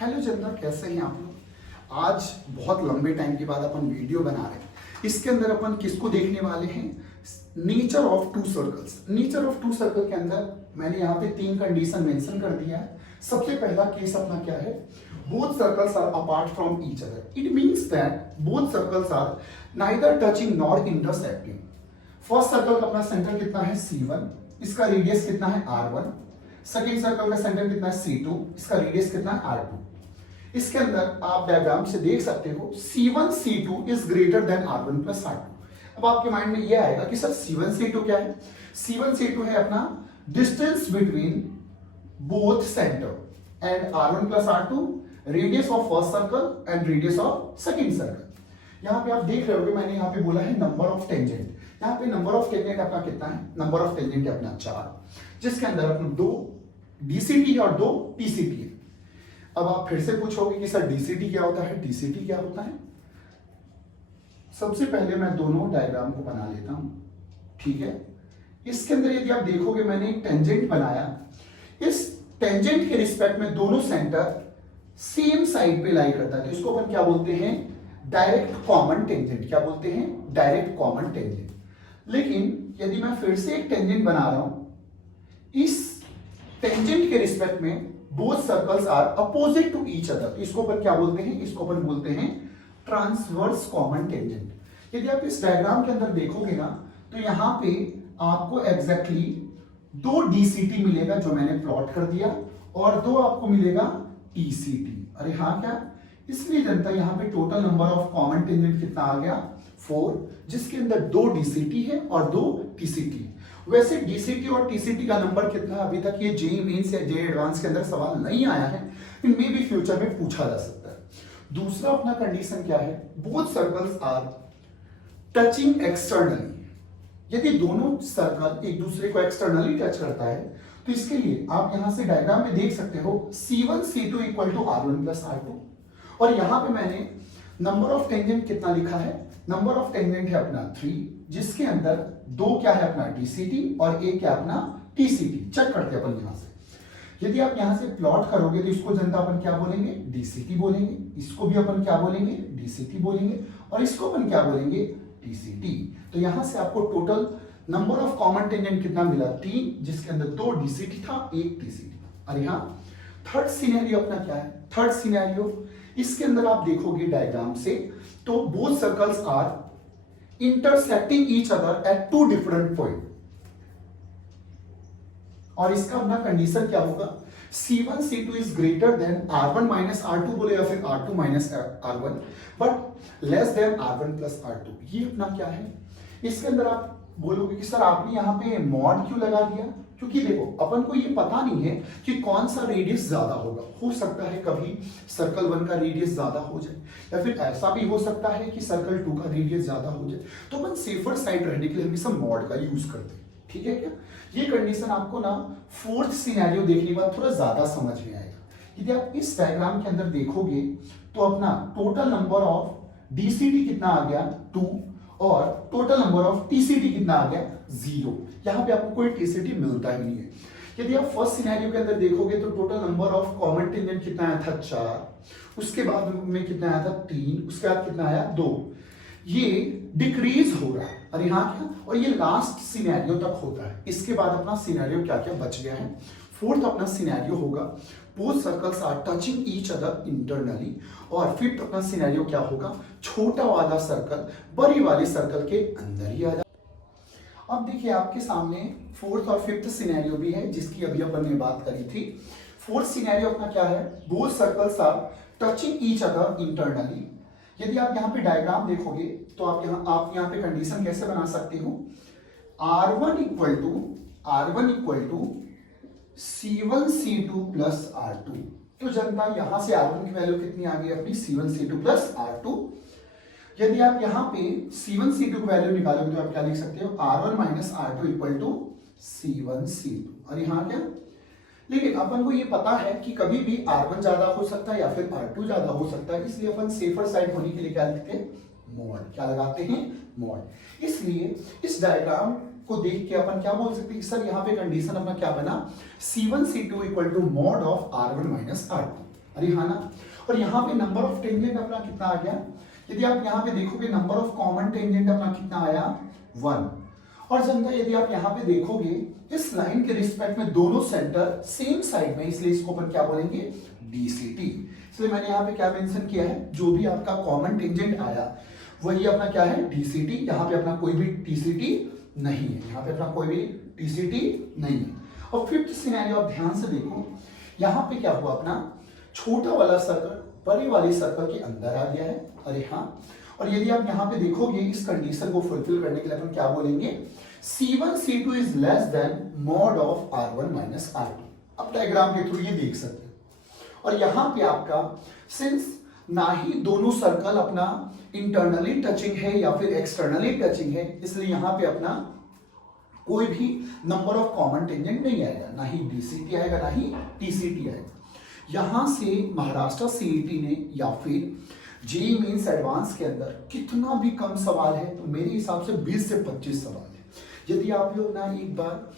Hello जनता, कैसे हैं आप लोग। आज बहुत लंबे टाइम के बाद अपन वीडियो बना रहे हैं। इसके अंदर अपन किसको देखने वाले हैं? Nature of two circles. Nature of two circle के अंदर मैंने यहाँ पे 3 कंडीशन मेंशन कर दिया है। सबसे पहला केस अपना क्या है? Both circles are apart from each other. It means that both circles are neither touching nor intersecting. First circle का अपना सेंटर कितना है? C1, इसका रेडियस कितना है? R1। सेकेंड सर्कल का सेंटर कितना है? C2, इसका रेडियस कितना है? R2। इसके अंदर आप डायग्राम से देख सकते हो C1 C2 is greater than R1 plus R2। अब आपके माइंड में ये आएगा कि सर C1 C2 क्या है? C1 C2 है अपना distance between both centre and R1 plus R2, radius of first circle and radius of second circle. यहाँ पे आप देख रहे होगे मैंने यहाँ पे बोला है नंबर ऑफ टेंजेंट। यहाँ पे नंबर ऑफ टेंजेंट अपना कितना है? नंबर ऑफ टेंजेंट है अपना 4, जिसके अंदर अपना 2 DCT और 2 TCT है। अब आप फिर से पूछोगे कि सर DCT क्या होता है, TCT क्या होता है? सबसे पहले मैं दोनों डायग्राम को बना लेता हूं, ठीक है। इसके अंदर यदि आप देखोगे मैंने एक टेंजेंट बनाया। इस टेंजेंट के रिस्पेक्ट में दोनों सेंटर सेम साइड पे लाई करता है, तो इसको अपन क्या बोलते हैं? Direct common tangent. क्या बोलते हैं? Direct common tangent. लेकिन यदि मैं फिर से एक टेंजेंट बना रहा हूं, इस टेंजेंट के रिस्पेक्ट में both circles are opposite to each other, इसको अपन क्या बोलते हैं? इसको अपन बोलते हैं ट्रांसवर्स कॉमन टेंजेंट। यदि आप इस डायग्राम के अंदर देखोगे ना, तो यहां पे आपको एग्जैक्टली 2 DCT मिलेगा जो मैंने प्लॉट कर दिया, और 2 आपको मिलेगा TCT। अरे हाँ, क्या इसलिए जनता यहाँ पे total number of common tangent कितना आ गया? 4, जिसके अंदर 2 DCT है और 2 TCT। वैसे DCT और TCT का नंबर कितना है? अभी तक ये JEE मेंस या JEE एडवांस के अंदर सवाल नहीं आया है, मे भी फ्यूचर में पूछा जा सकता है। दूसरा अपना कंडीशन क्या है? Both circles are touching externally. यदि दोनों सर्कल एक दूसरे को एक्सटर्नली टच करता है, तो इसके लिए आप यहां से डायग्राम में देख सकते हो C1 C2 equal to R1 plus R2। और यहां पे मैंने नंबर ऑफ टेंजेंट कितना लिखा है? नंबर ऑफ टेंजेंट है अपना 3, जिसके अंदर 2 क्या है अपना DCT और 1 क्या अपना TCT। चेक करते हैं अपन यहां से। यदि आप यहां से प्लॉट करोगे तो इसको जनता अपन क्या बोलेंगे? DCT बोलेंगे। इसको भी अपन क्या बोलेंगे? DCT बोलेंगे। और इसको अपन क्या बोलेंगे? TCT। तो यहां से आपको total number of common tangent कितना मिला? 3, जिसके अंदर 2 DCT था, 1 TCT था। अरे हाँ, थर्ड सिनेरियो अपना क्या है? थर्ड सिनेरियो इसके अंदर आप देखोगे डायग्राम से, तो both circles are intersecting each other at 2 different point. और इसका अपना कंडीशन क्या होगा? C1 C2 is greater than R1 minus R2 बोले, या फिर R2 minus R1, but less than R1 plus R2। ये अपना क्या है? इसके अंदर आप बोलोगे कि सर आपने यहाँ पे मॉड क्यों लगा दिया? क्योंकि देखो अपन को ये पता नहीं है कि कौन सा रेडियस ज्यादा होगा। हो सकता है कभी सर्कल 1 का रेडियस ज्यादा हो जाए, या फिर ऐसा भी हो सकता है कि सर्कल 2 का रेडियस ज्यादा हो जाए। तो अपन सेफर साइड रहने के लिए हमेशा मॉड का यूज करते हैं, ठीक है क्या? ये कंडीशन आपको ना फोर्थ सिनेरियो देखने के बाद थोड़ा ज्यादा समझ में आएगा। यदि आप इस डायग्राम के अंदर देखोगे तो अपना टोटल नंबर ऑफ DCT कितना आ गया? 2, और टोटल नंबर ऑफ TCT कितना आ गया? 0। यहां पे आपको कोई TCT मिलता ही नहीं है। यदि आप फर्स्ट सिनेरियो के अंदर देखोगे तो total number of common tangent कितना आया था? 4, उसके बाद में कितना आया था? 3, उसके बाद कितना आया? 2। ये डिक्रीज हो रहा है। अरे हाँ, क्या? और ये लास्ट सिनेरियो तक होता है। इसके बाद अपना सिनेरियो क्या क्या बच गया है? फोर्थ अपना सिनेरियो होगा both circles are touching each other internally. और फिफ्थ अपना सिनेरियो क्या होगा? छोटा वाला सर्कल बड़ी वाले सर्कल के अंदर ही आ जाए। अब देखिए आपके सामने फोर्थ और फिफ्थ सिनेरियो भी है, जिसकी अभी अपन ने बात करी थी। फोर्थ सिनेरियो अपना क्या है? Both circles are touching each other internally. यदि आप यहाँ पे डायग्राम देखोगे तो आप यहाँ पे कंडीशन कैसे बना सकते हो? R1 equal to C1 C2 plus R2। तो जनता यहां से R1 की वैल्यू कितनी आ गई अपनी? C1 C2 plus R2। यदि आप यहां पे C1 C2 की वैल्यू निकालोगे तो आप क्या लिख सकते हो? R1 minus R2 equal to C1 C2। और यहां क्या? लेकिन अपन को ये पता है कि कभी भी R1 ज्यादा हो सकता है या फिर R2 ज्यादा हो सकता है, इसलिए अपन सेफर साइड होने के लिए क्या लिखते हैं? मॉड। क्या लगाते हैं? मॉड। इसलिए इस डायग्राम को देख के अपन क्या बोल सकते हैं कि सर यहाँ पे कंडीशन अपना क्या बना? C1 C2 equal to mod of R1 minus R2। अरे हाँ ना। और यहाँ पे नंबर ऑफ टेंजेंट अपना कितना आ गया, यदि आप यहाँ पे देखोगे नंबर ऑफ कॉमन टेंजेंट अपना कितना आया 1। और जनता यदि आप यहाँ पे देखोगे इस लाइन के रिस्पेक्ट में दोनों सेंटर सेम साइड में, इसलिए इसको अपन क्या बोलेंगे, डीसीटी। इसलिए मैंने यहाँ पे क्या मेंशन किया है, जो भी आपका कॉमन टेंजेंट आया वही अपना क्या है, डीसीटी। यहाँ पे अपना कोई भी टीसीटी नहीं है, यहाँ पे अपना कोई भी टीसीटी नहीं है। और फिफ्थ सिनेरियो आप ध्यान से देखो, यहाँ पे क्या हुआ, अपना छोटा वाला सर्कल बड़े वाले सर्कल के अंदर आ गया है। अरे हाँ। और यदि आप यहाँ पे देखोगे इस कंडीशन को फुलफिल करने के लिए अपन क्या बोलेंगे, C1 C2 is less than mod of R1 minus R2। अब डायग्राम के थ्रू ये देख सकते हैं। और यहाँ पे आपका सिंस ना ही दोनों सर्कल अपना इंटरनली टचिंग है या फिर एक्सटर्नली टचिंग है, इसलिए यहाँ पे अपना कोई भी नंबर ऑफ कॉमन टेंजेंट नहीं आएगा, ना ही डीसीटी आएगा ना ही टीसीटी आएगा। यहां से महाराष्ट्र सीईटी ने या फिर जेईई मेंस एडवांस के अंदर कितना भी कम सवाल है, तो मेरे हिसाब से 20 से 25 सवाल है। यदि आप लोग ना एक बार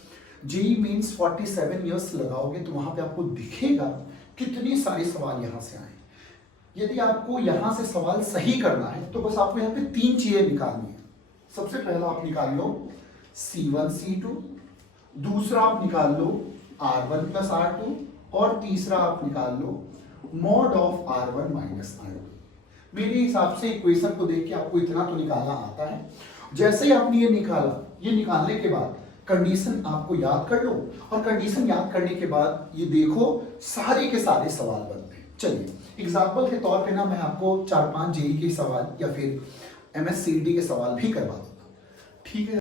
जेईई मेंस 47 ईयर्स लगाओगे तो वहां पे आपको दिखेगा कितने सारे सवाल यहां से आए। यदि आपको यहां से सवाल सही करना है तो बस आपको यहाँ पे 3 चीजें निकालनी है। सबसे पहला आप निकाल लो C1 C2, दूसरा आप निकाल लो R1 प्लस R2, और तीसरा आप निकाल लो mod of R1 minus R2। मेरे हिसाब से इक्वेशन को देख के आपको इतना तो निकालना आता है। जैसे ही आपने ये निकाला, ये निकालने के बाद कंडीशन आपको याद कर लो, और कंडीशन याद करने के बाद ये देखो सारे के सारे सवाल बनते हैं। चलिए एग्जाम्पल के तौर पे ना मैं आपको 4-5 जेईई के सवाल या फिर एमएस सीईटी के सवाल भी करवा दूंगा, ठीक है।